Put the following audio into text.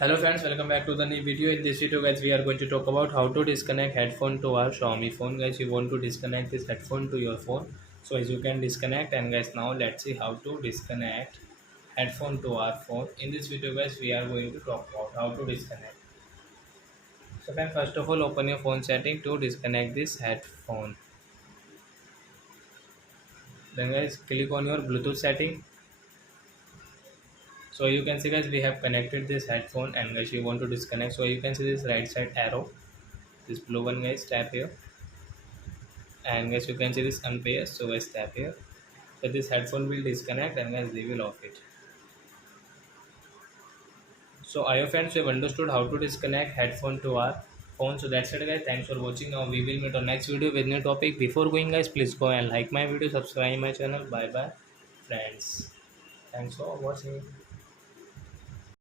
Hello friends, welcome back to the new video. In this video guys, we are going to talk about how to disconnect headphone to our Xiaomi phone. Guys, you want to disconnect this headphone to your phone. So as you can disconnect, and guys, now let's see how to disconnect headphone to our phone. In this video guys, we are going to talk about how to disconnect. So then first of all, open your phone setting to disconnect this headphone. Then guys, click on your Bluetooth setting. So you can see guys, we have connected this headphone, and guys, you want to disconnect. So you can see this right side arrow, this blue one, guys, tap here, and guys you can see this unpair. So guys, tap here. So this headphone will disconnect, and guys they will off it. So I hope friends you have understood how to disconnect headphone to our phone. So that's it guys, thanks for watching. Now we will meet on next video with new topic. Before going guys, please go and like my video, subscribe my channel. Bye bye friends, thanks for watching.